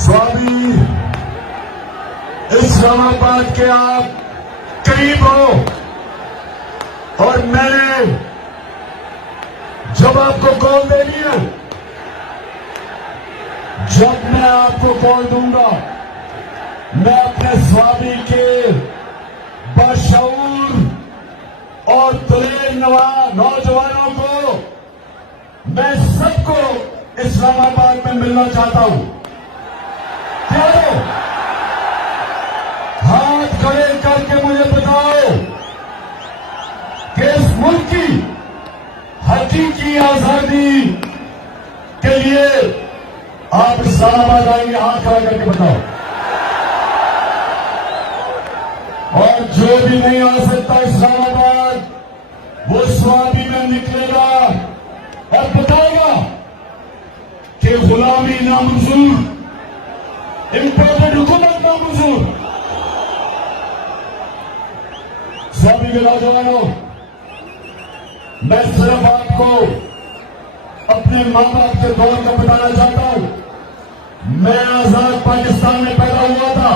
स्वामी इस्लामाबाद के आप करीब हो, और मैंने जब आपको कॉल देनी है, जब मैं आपको कॉल दूंगा, मैं अपने स्वामी के बशऊर और दिलेर नौजवानों को, मैं सबको इस्लामाबाद में मिलना चाहता हूं। क्या हो? हाथ खड़े करके मुझे बताओ कि इस मुल्क की हकीकी आजादी के लिए आप इस्लामाबाद आएंगे? हाथ खड़ा करके बताओ। और जो भी नहीं आ सकता इस्लामाबाद, वो स्वामी में निकलेगा और बताएगा कि गुलामी नामंजूर, इम्पोर्टेड हुकूमत नामंजूर। स्वामी के नौजवानों, मैं सिर्फ आपको अपने माँ बाप के दौर का बताना चाहता हूं। मैं आजाद पाकिस्तान में पैदा हुआ था,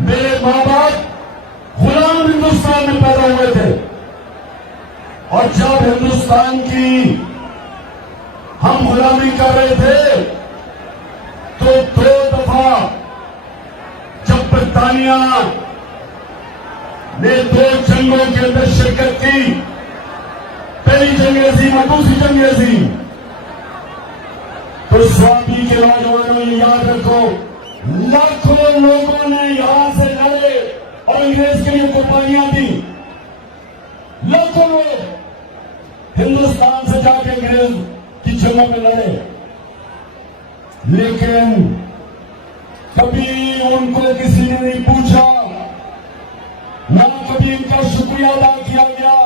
मेरे माँ बाप गुलाम हिंदुस्तान में पैदा हुए थे, और जब हिंदुस्तान की हम गुलामी कर रहे थे तो 2 दफा जब बरतानिया ने 2 जंगों के अंदर शिरकत की, पहली जंग अजीम और दूसरी जंग अजीम, तो स्वामी के नौजवानों ये याद रखो, लाखों लोगों ने यहां से लड़े और अंग्रेज के लिए कुर्बानियां दी। लाखों लोग हिंदुस्तान से जाके अंग्रेज की जगह में लड़े, लेकिन कभी उनको किसी ने नहीं पूछा, ना कभी इनका शुक्रिया अदा किया गया।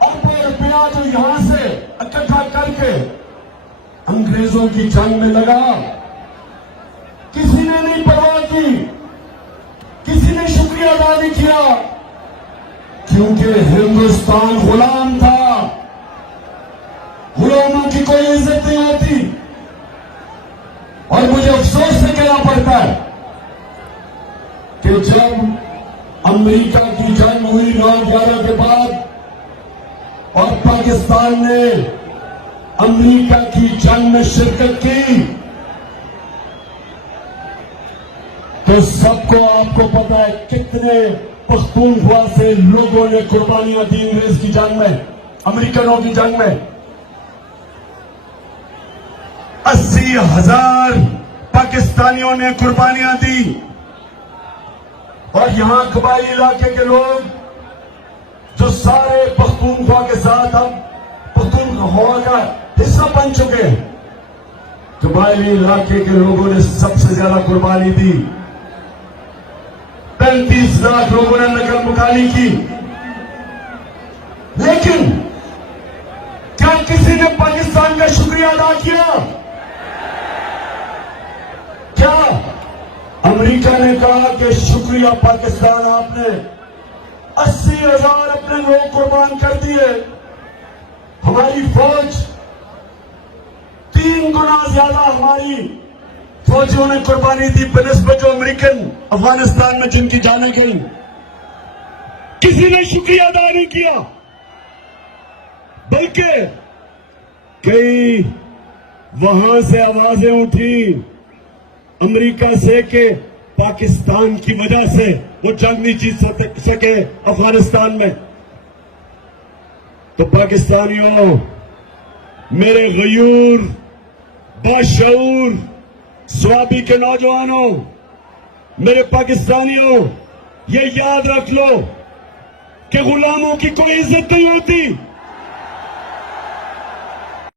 अरबों रुपया जो यहां से इकट्ठा करके अंग्रेजों की जंग में लगा, किसी ने नहीं परवाह की, किसी ने शुक्रिया अदा नहीं किया, क्योंकि हिंदुस्तान गुलाम था। गुलामों की कोई इज्जत नहीं होती, और मुझे अफसोस से कहना पड़ता है कि जब अमेरिका की जंग हुई 9/11 के बाद, और पाकिस्तान ने अमेरिका की जंग में शिरकत की, तो सबको आपको पता है कितने पख्तूनख्वा से लोगों ने कुर्बानियां दी अंग्रेज की जंग में, अमेरिकनों की जंग में। 80,000 पाकिस्तानियों ने कुर्बानियां दी, और यहां कबायली इलाके के लोग जो सारे पख्तूनख्वा के साथ अब पख्तूनख्वा का हिस्सा बन चुके हैं, कबायली इलाके के लोगों ने सबसे ज्यादा कुर्बानी दी। 35 लाख लोगों ने नकल मुकाली की, लेकिन क्या किसी ने पाकिस्तान का शुक्रिया अदा किया? क्या अमेरिका ने कहा कि शुक्रिया पाकिस्तान, आपने 80,000 अपने लोग कुर्बान कर दिए, हमारी फौज 3 गुना ज्यादा हमारी फौजियों ने कुर्बानी दी बनिस्बत जो अमेरिकन अफगानिस्तान में जिनकी जानें गई। किसी ने शुक्रिया अदा नहीं किया, बल्कि कई वहां से आवाजें उठी अमेरिका से कि पाकिस्तान की वजह से वो जंग नहीं जीत सके अफगानिस्तान में। तो पाकिस्तानियों, मेरे गयूर बाशऊर स्वाबी के नौजवानों, मेरे पाकिस्तानियों, ये याद रख लो कि गुलामों की कोई इज्जत नहीं होती।